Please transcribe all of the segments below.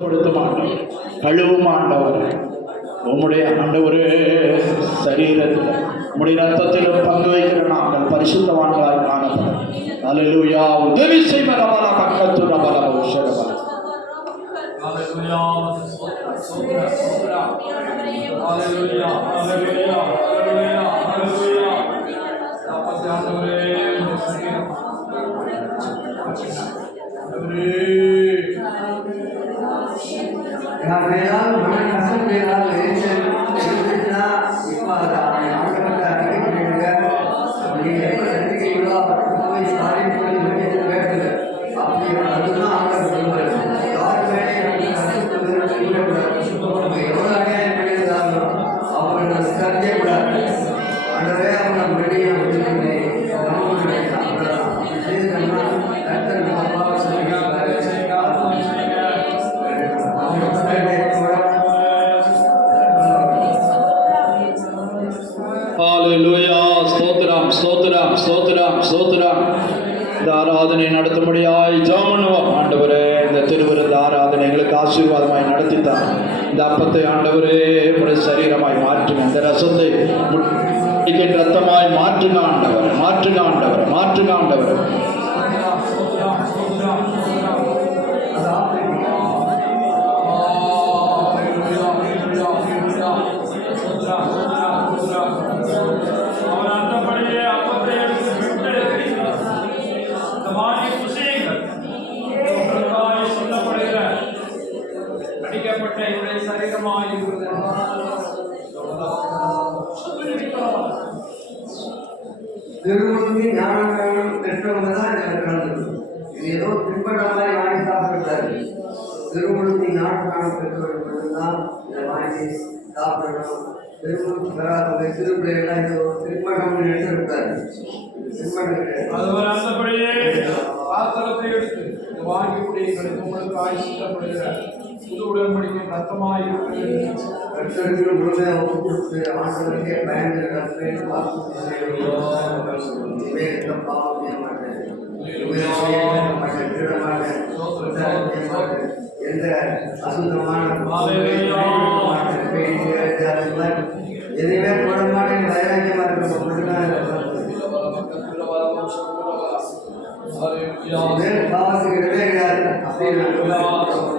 கொடுத்தும் ஆண்டவர் கழுவும் ஆண்டவர் உம்முடைய ஆண்டவரே சரீரத்தில் உம்முடைய ரத்தத்திலும் பங்கு வைக்கிற நாங்கள் பரிசுத்தவான்களாய் காணப்படும். அல்லேலூயா உதவி செய்வன பல பக்கத்துட Hallelujah, hallelujah, hallelujah. ஆராதனை நடத்தும்படியாய் ஜெபம் ஆண்டவரே இந்த திருவிருந்த ஆராதனை எங்களுக்கு ஆசீர்வாதமாய் நடத்தித்தான் இந்த அப்பத்தை ஆண்டவரே உடைய சரீரமாய் மாற்றுங்க இந்த ரசத்தை முட்டிக்கின்ற ரத்தமாய் மாற்றுங்க ஆண்டவர் மாற்றுங்க ஆண்டவர் மாற்றுங்க ஆண்டவர். திருமணி ஞானம் பெற்றவங்க தான் இதில் கலந்து இது ஏதோ பின்பற்ற மாதிரி வாங்கி சாப்பிட்டுருக்காரு. திருமணத்தி ஞானம் பெற்றவர்கள் மட்டும்தான் இதை வாங்கி சாப்பிடணும். திருமணம் பெறாதவங்க திருப்பிள்ளைகள்லாம் இது ஒரு திருமணம்னு எடுத்திருக்காரு திருமணம் பாத்திரத்தை எடுத்து வாங்கி உங்களுக்கு புது உடன்படிக்கை ரத்தமாய் இருக்கிறது கர்த்தருக்கு முழுமையாக ஒப்பு கொடுத்து ஆண்டவருக்கே பயந்து கற்பேன் பாவம் செய்ய மாட்டேன் உண்மையாக செய்ய மாட்டேன் திருட மாட்டேன் விபச்சாரம் செய்ய மாட்டேன் எந்த அசுத்தமான பாவம் செய்ய மாட்டேன் பேய் சிகரெட் அதெல்லாம் எதுவுமே போட மாட்டேன் வைராக்கியமாக இருக்க மட்டும்தான் வேறு பாவத்துக்கு இடமே கிடையாது அப்படின்னு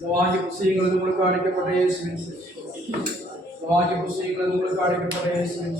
നവാജി പുസ്തകങ്ങളിൽ നമ്മൾ കാണിക്കപ്പെട്ട യേശുവിൻ നവാജി പുസ്തകങ്ങളിൽ നമ്മൾ കാണിക്കപ്പെട്ട യേശുവിൻ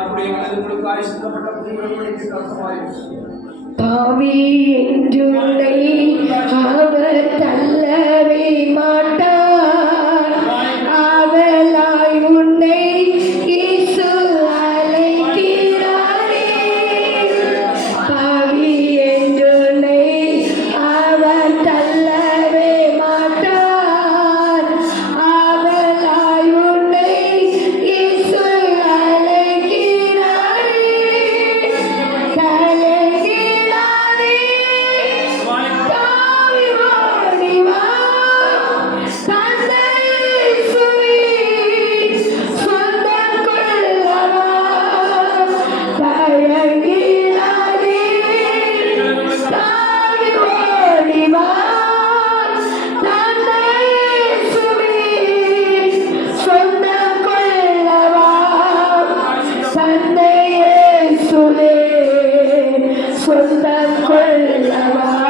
உங்களுக்கு ஆயுஷ்டப்பட்ட புதிய அர்த்தமாயிருக்கும் பாவி என்றுனை அவர் தள்ளவே மாட்டார் প্রস্তাব করলাম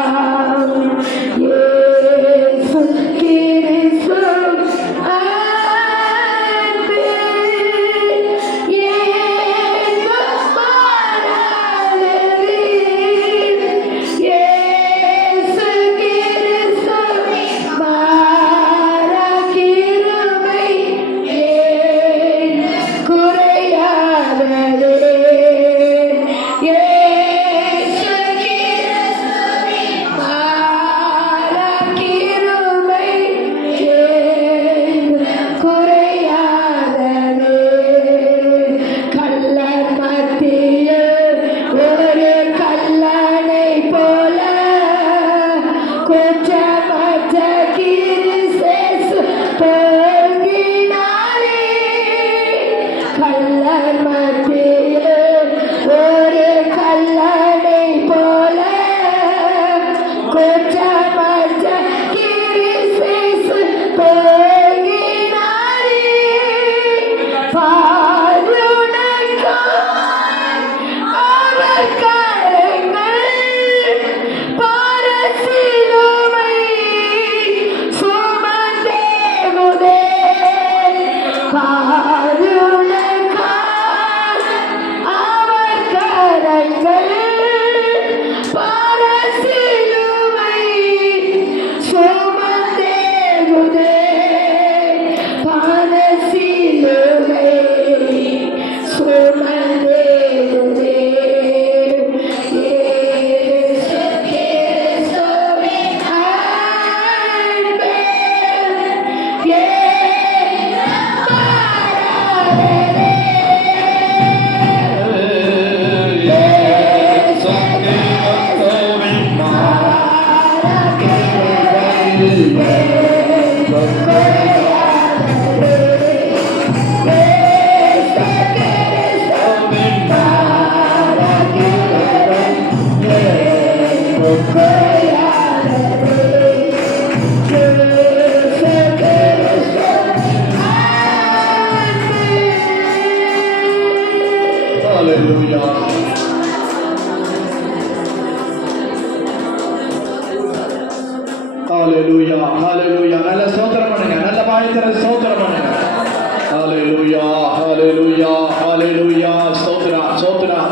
Amém.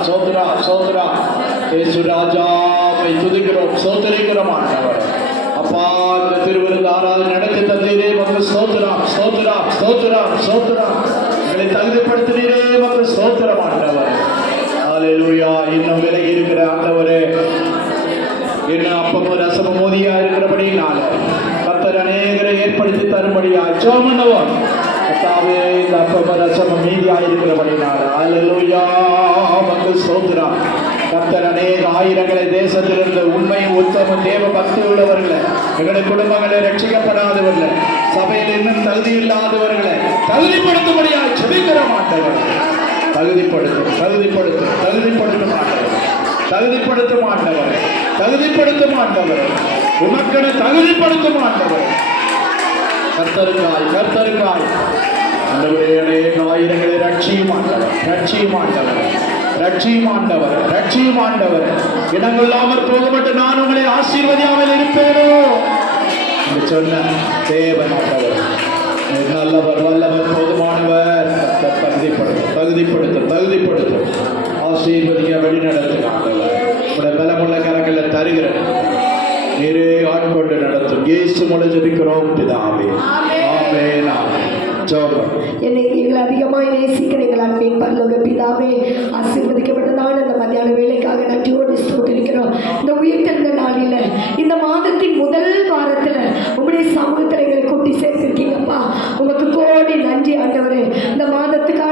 சோத்ரா சோத்ரா. ஸ்தோத்திரம் இயேசு ராஜாவை துதிக்கிறோம். ஸ்தோத்திரிக்கிறோம் ஆண்டவர். அப்பா இந்த திருவிருந்து ஆராதனை நடத்தி தந்தீரே மக்கள் ஸ்தோத்திரம் ஸ்தோத்திரம் ஸ்தோத்திரம் ஸ்தோத்திரம் எங்களை தகுதிப்படுத்தினீரே மக்கள் ஸ்தோத்திரம் ஆண்டவர். ஹalleluya. இன்னும் விலகி இருக்கிற ஆண்டவரே. இன்னும் அப்பமும் ரசமும் மோதியா இருக்கிறபடினால கத்தர் அநேகரை ஏற்படுத்தி தரும்படியா ஜோமனவன் கத்தாவே இந்த அப்பமும் ரசமும் மீதியா இருக்கிறபடினால. ஹalleluya. மக்கள் ஸ்தோத்திரம் கத்தர் அநேக ஆயிரங்களை தேசத்திலிருந்து உண்மையும் உத்தமும் தேவ பக்தி உள்ளவர்களை எங்களுடைய குடும்பங்களை ரட்சிக்கப்படாதவர்களை சபையில் இன்னும் தகுதி இல்லாதவர்களை தகுதிப்படுத்தும்படியா செபிக்கிற மாட்டவர் தகுதிப்படுத்தும் தகுதிப்படுத்தும் தகுதிப்படுத்த மாட்டவர் தகுதிப்படுத்த மாட்டவர் தகுதிப்படுத்த மாட்டவர் உமக்கனை தகுதிப்படுத்த மாட்டவர் கர்த்தருக்காய் கர்த்தருக்காய். அந்த அநேக ஆயிரங்களை ரட்சியும் மாட்டவர் ரட்சியும் மாட்டவர் ரட்சியும் ஆண்டவர் ரட்சியும் ஆண்டவர். இடங்கொள்ளாமற் போகப்பட்டு நான் உங்களை ஆசீர்வதியாமல் இருப்பேனோ? என்று சொன்ன தேவன் ஆண்டவர். நீர் நல்லவர் வல்லவர் போதுமானவர். தகுதிப்படுத்தும் தகுதிப்படுத்தும் தகுதிப்படுத்தும். ஆசீர்வதிக்க வழி நடத்துகிறாங்க உடைய பலமுள்ள கரங்களை தருகிறேன் நீரே ஆட்கொண்டு நடத்தும். இயேசு மூலம் ஜெபிக்கிறோம் பிதாவே. ஆமென். ஜெபம் என்னை எங்களை அதிகமாக நேசிக்கிறீங்களால் மீன் பரலோக பிதாவே ஆசீர்வதிக்கப்பட்டதான இந்த மத்தியான வேலைக்காக நன்றியோடு ஸ்தோத்திருக்கிறோம். இந்த உயிர்த்தெழுந்த நாளில் இந்த மாதத்தின் முதல் வாரத்தில் உங்களுடைய சமூகத்தில் எங்களை கூட்டி சேர்த்திருக்கீங்கப்பா. உங்களுக்கு கோடி நன்றி ஆண்டவர். இந்த மாதத்துக்காக